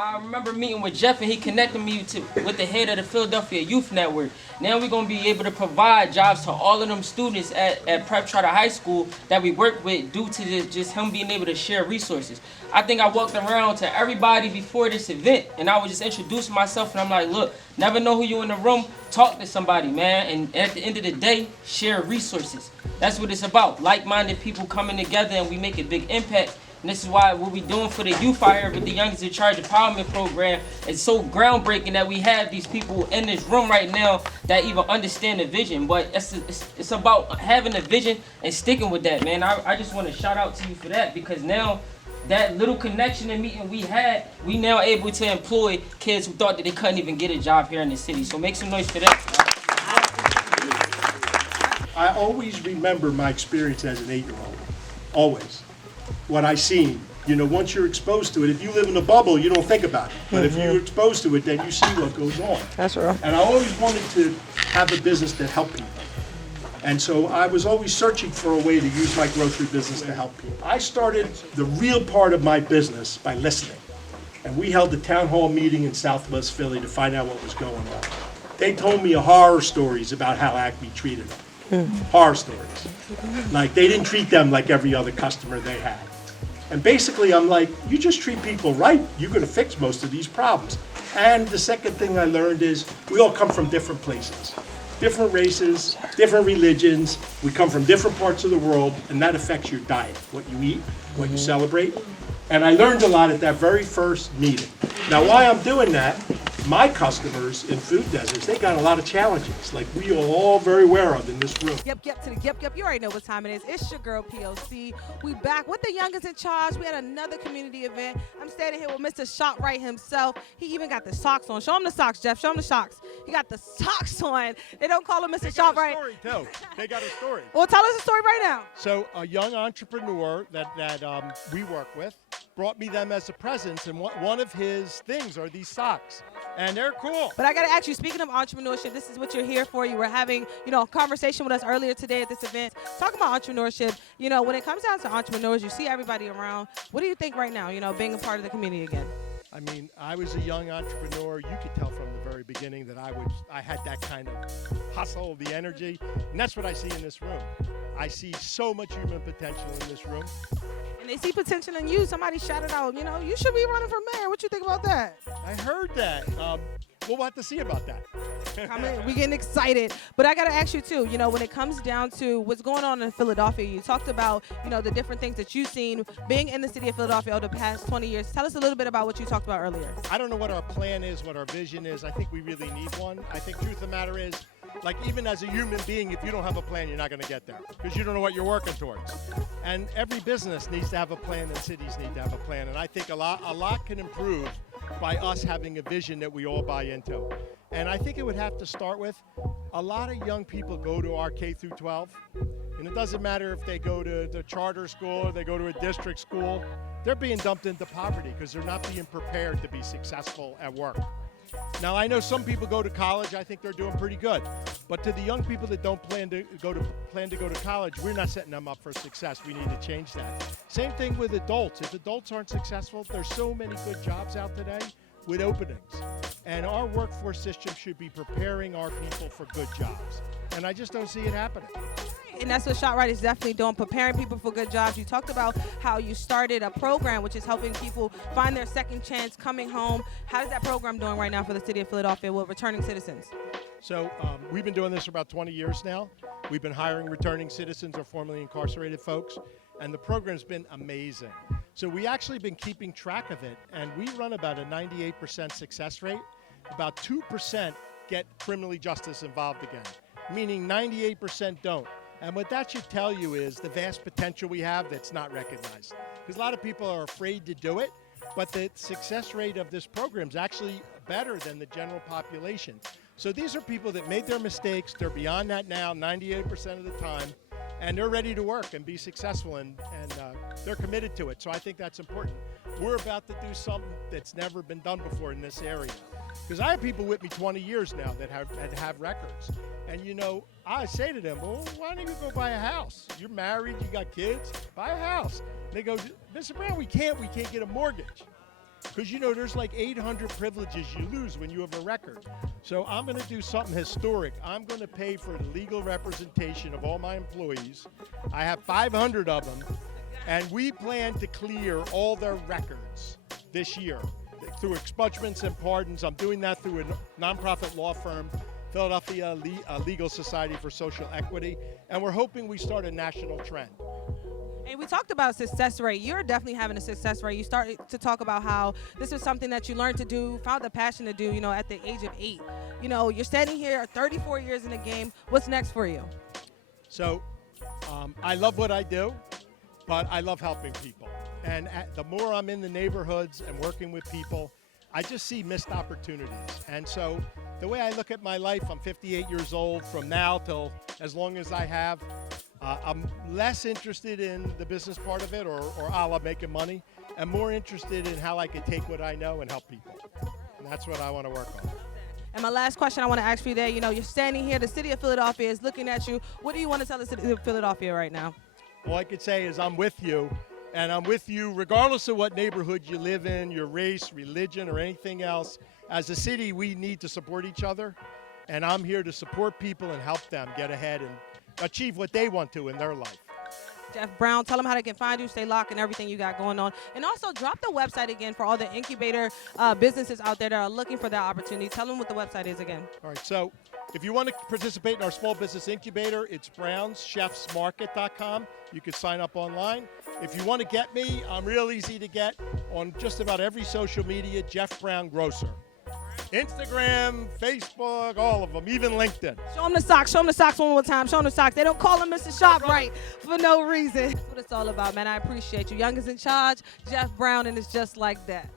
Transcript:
I remember meeting with Jeff, and he connected me with the head of the Philadelphia Youth Network. Now we're gonna be able to provide jobs to all of them students at Prep Charter High School that we work with due to just him being able to share resources. I think I walked around to everybody before this event, and I was just introducing myself, and I'm like, look, never know who you in the room, talk to somebody, man, and at the end of the day, share resources. That's what it's about. Like-minded people coming together, and we make a big impact. And this is why what we're doing for the youth out here with the Youngest in Charge Empowerment Program is so groundbreaking that we have these people in this room right now that even understand the vision. But it's about having a vision and sticking with that, man. I just want to shout out to you for that, because now that little connection and meeting we had, we now able to employ kids who thought that they couldn't even get a job here in the city. So make some noise for that. I always remember my experience as an 8-year-old, always. What I seen, once you're exposed to it, if you live in a bubble, you don't think about it. But if you're exposed to it, then you see what goes on. That's right. And I always wanted to have a business that helped people. And so I was always searching for a way to use my grocery business to help people. I started the real part of my business by listening. And we held a town hall meeting in Southwest Philly to find out what was going on. They told me horror stories about how Acme treated them. Horror stories. Like they didn't treat them like every other customer they had. And basically I'm like, you just treat people right, you're gonna fix most of these problems. And the second thing I learned is we all come from different places. Different races, different religions, we come from different parts of the world, and that affects your diet, what you eat, what you celebrate. And I learned a lot at that very first meeting. Now while I'm doing that, my customers in food deserts, they got a lot of challenges, like we are all very aware of in this room. Yep, to the yep. You already know what time it is. It's your girl, POC. We back with the Youngest in Charge. We had another community event. I'm standing here with Mr. ShopRite himself. He even got the socks on. Show him the socks, Jeff. Show him the socks. He got the socks on. They don't call him Mr. ShopRite. They got a story. Well, tell us the story right now. So a young entrepreneur that we work with brought me them as a present, and one of his things are these socks. And they're cool. But I got to ask you, speaking of entrepreneurship, this is what you're here for. You were having, a conversation with us earlier today at this event. Talking about entrepreneurship, when it comes down to entrepreneurs, you see everybody around. What do you think right now, being a part of the community again? I mean, I was a young entrepreneur. You could tell from the very beginning that I had that kind of hustle, the energy, and that's what I see in this room. I see so much human potential in this room. And they see potential in you. Somebody shouted out, you should be running for mayor. What you think about that? I heard that. We'll have to see about that. We getting excited. But I got to ask you, too, when it comes down to what's going on in Philadelphia, you talked about, the different things that you've seen being in the city of Philadelphia over the past 20 years. Tell us a little bit about what you talked about earlier. I don't know what our plan is, what our vision is. I think we really need one. I think truth of the matter is, like even as a human being, if you don't have a plan, you're not going to get there because you don't know what you're working towards. And every business needs to have a plan, and cities need to have a plan. And I think a lot can improve by us having a vision that we all buy into. And I think it would have to start with a lot of young people go to our K through 12, and it doesn't matter if they go to the charter school or they go to a district school, they're being dumped into poverty because they're not being prepared to be successful at work. Now, I know some people go to college. I think they're doing pretty good. But to the young people that don't plan to go to college, we're not setting them up for success. We need to change that. Same thing with adults. If adults aren't successful, there's so many good jobs out today with openings. And our workforce system should be preparing our people for good jobs. And I just don't see it happening. And that's what ShopRite is definitely doing, preparing people for good jobs. You talked about how you started a program which is helping people find their second chance coming home. How is that program doing right now for the city of Philadelphia with returning citizens? So we've been doing this for about 20 years now. We've been hiring returning citizens or formerly incarcerated folks, and the program's been amazing. So we actually been keeping track of it, and we run about a 98% success rate. About 2% get criminally justice involved again, meaning 98% don't. And what that should tell you is the vast potential we have that's not recognized. Because a lot of people are afraid to do it, but the success rate of this program is actually better than the general population. So these are people that made their mistakes. They're beyond that now 98% of the time, and they're ready to work and be successful, and they're committed to it. So I think that's important. We're about to do something that's never been done before in this area. Because I have people with me 20 years now that have records. And I say to them, well, why don't you go buy a house? You're married, you got kids, buy a house. They go, Mr. Brown, we can't get a mortgage. Because, you know, there's like 800 privileges you lose when you have a record. So I'm going to do something historic. I'm going to pay for the legal representation of all my employees. I have 500 of them, and we plan to clear all their records this year through expungements and pardons. I'm doing that through a nonprofit law firm, Philadelphia Legal Society for Social Equity, and we're hoping we start a national trend. And we talked about success rate. You're definitely having a success rate. You started to talk about how this was something that you learned to do, found the passion to do, you know, at the age of 8. You know, you're standing here 34 years in the game. What's next for you? So I love what I do, but I love helping people. And the more I'm in the neighborhoods and working with people, I just see missed opportunities. And so the way I look at my life, I'm 58 years old, from now till as long as I have, I'm less interested in the business part of it or a la making money, and more interested in how I can take what I know and help people. And that's what I want to work on. And my last question I want to ask you today, you know, you're standing here, the city of Philadelphia is looking at you. What do you want to tell the city of Philadelphia right now? All I could say is I'm with you, and I'm with you regardless of what neighborhood you live in, your race, religion, or anything else. As a city, we need to support each other, and I'm here to support people and help them get ahead and achieve what they want to in their life. Jeff Brown, tell them how they can find you, stay locked, and everything you got going on. And also drop the website again for all the incubator businesses out there that are looking for that opportunity. Tell them what the website is again. All right, so if you want to participate in our small business incubator, it's brownschefsmarket.com. You can sign up online. If you want to get me, I'm real easy to get on just about every social media, Jeff Brown Grocer. Instagram, Facebook, all of them, even LinkedIn. Show them the socks. Show them the socks one more time. Show them the socks. They don't call them Mr. ShopRite for no reason. That's what it's all about, man. I appreciate you. Young is in charge, Jeff Brown, and it's just like that.